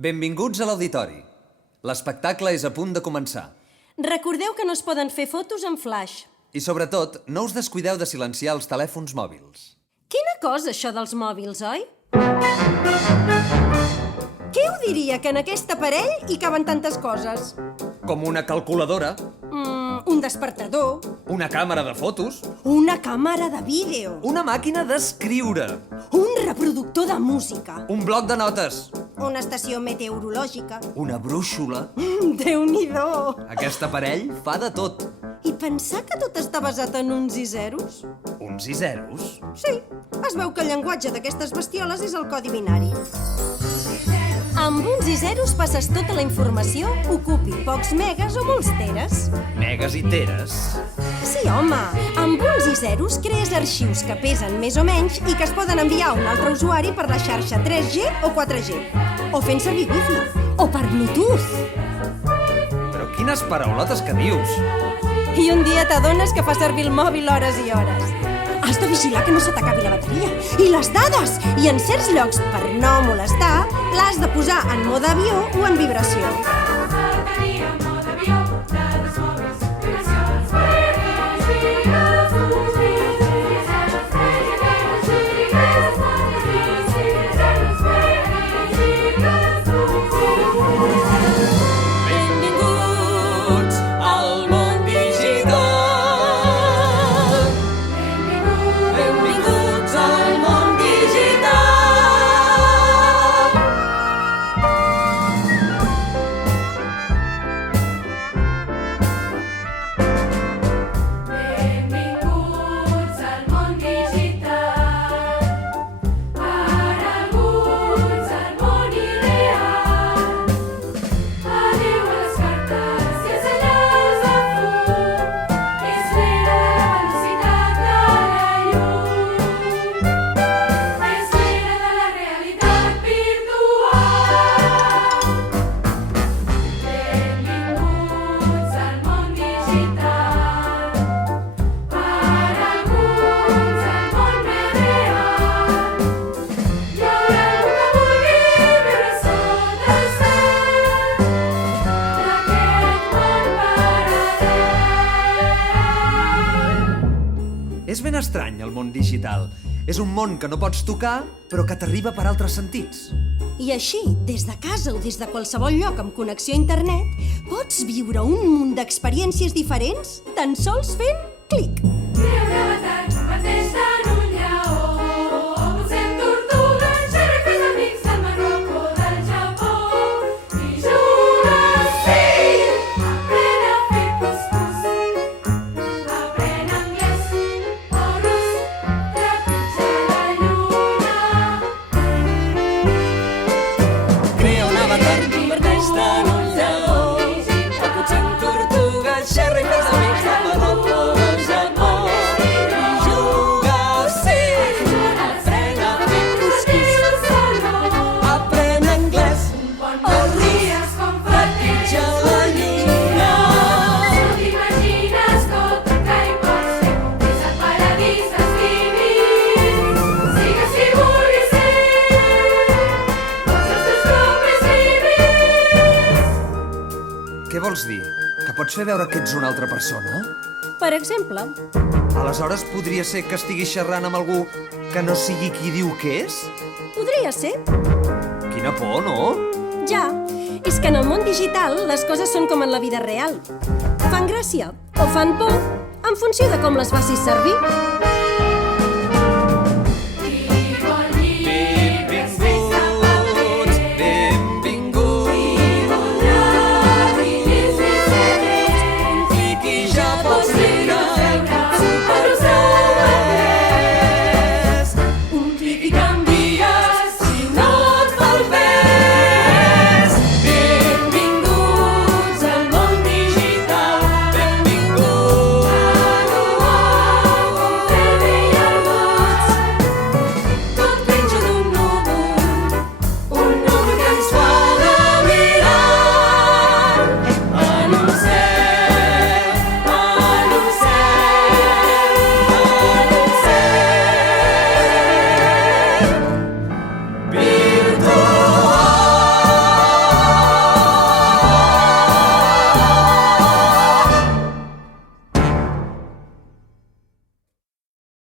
Benvinguts a l'auditori. L'espectacle és a punt de començar. Recordeu que no es poden fer fotos en flash. I sobretot, no us descuideu de silenciar els telèfons mòbils. Quina cosa, això dels mòbils, oi? Què ho diria, que en aquest aparell hi caben tantes coses? Com una calculadora, Un despertador, una càmera de fotos, una càmera de vídeo, una màquina d'escriure, un reproductor de música, un bloc de notes, una estació meteorològica. una brúixola. Déu-n'hi-do! Aquest aparell fa de tot. I pensar que tot està basat en uns i zeros? Uns i zeros. Sí, es veu que el llenguatge d'aquestes bestioles és el codi binari. Amb uns i zeros passes tota la informació, ocupi pocs megas o molts teres. Megas i teres. Sí, home, amb uns i zeros crees arxius que pesen més o menys i que es poden enviar a un altre usuari per la xarxa 3G o 4G, o fent servir wifi, o per Bluetooth. Però quines paraulotes que dius. I un dia t'adones que fa servir el mòbil hores i hores. Has de vigilar que no se t'acabi la bateria. I les dades! I en certs llocs, per no molestar, l'has de posar en mode avió o en vibració. Benvinguts al món digital. Benvinguts al món digital. Benvinguts al món digital, per alguns al món ideal. Adéu a les cartes i els senyals de fum, és l'era de la velocitat de la llum, és l'era de la realitat virtual. Benvinguts al món digital, per alguns al món més real. Hi haurà algú que vulgui viure sota el cel d'aquest món paral·lel. És ben estrany el món digital. És un món que no pots tocar, però que t'arriba per altres sentits. I així, des de casa o des de qualsevol lloc amb connexió a internet, pots viure un munt d'experiències diferents tan sols fent clic. Crea un avatar, converteix-te en un lleó, o posem tortugues, xerifes amics del Marroc o del Japó. I jugues, sí! Aprèn a fer cuscús, aprèn anglès o rus, trepitja la lluna. Crea un avatar, converteix-te en un lleó, o potser en tortuga, xerra i fes amics del Marroc o del Japó. I juga, sí! Aprèn a fer cuscús, aprèn anglès o rus, trepitja la lluna. T'imagines tot el que hi pots fer, és el paradís dels tímids. Sigues qui vulguis ser, posa els teus propis límits. Què vols dir? Que pots fer veure que ets una altra persona? Per exemple, Aleshores podria ser que estiguis xerrant amb algú que no sigui qui diu que és? podria ser. Quina por, no? Ja, és que en el món digital les coses són com en la vida real. Fan gràcia o fan por en funció de com les facis servir.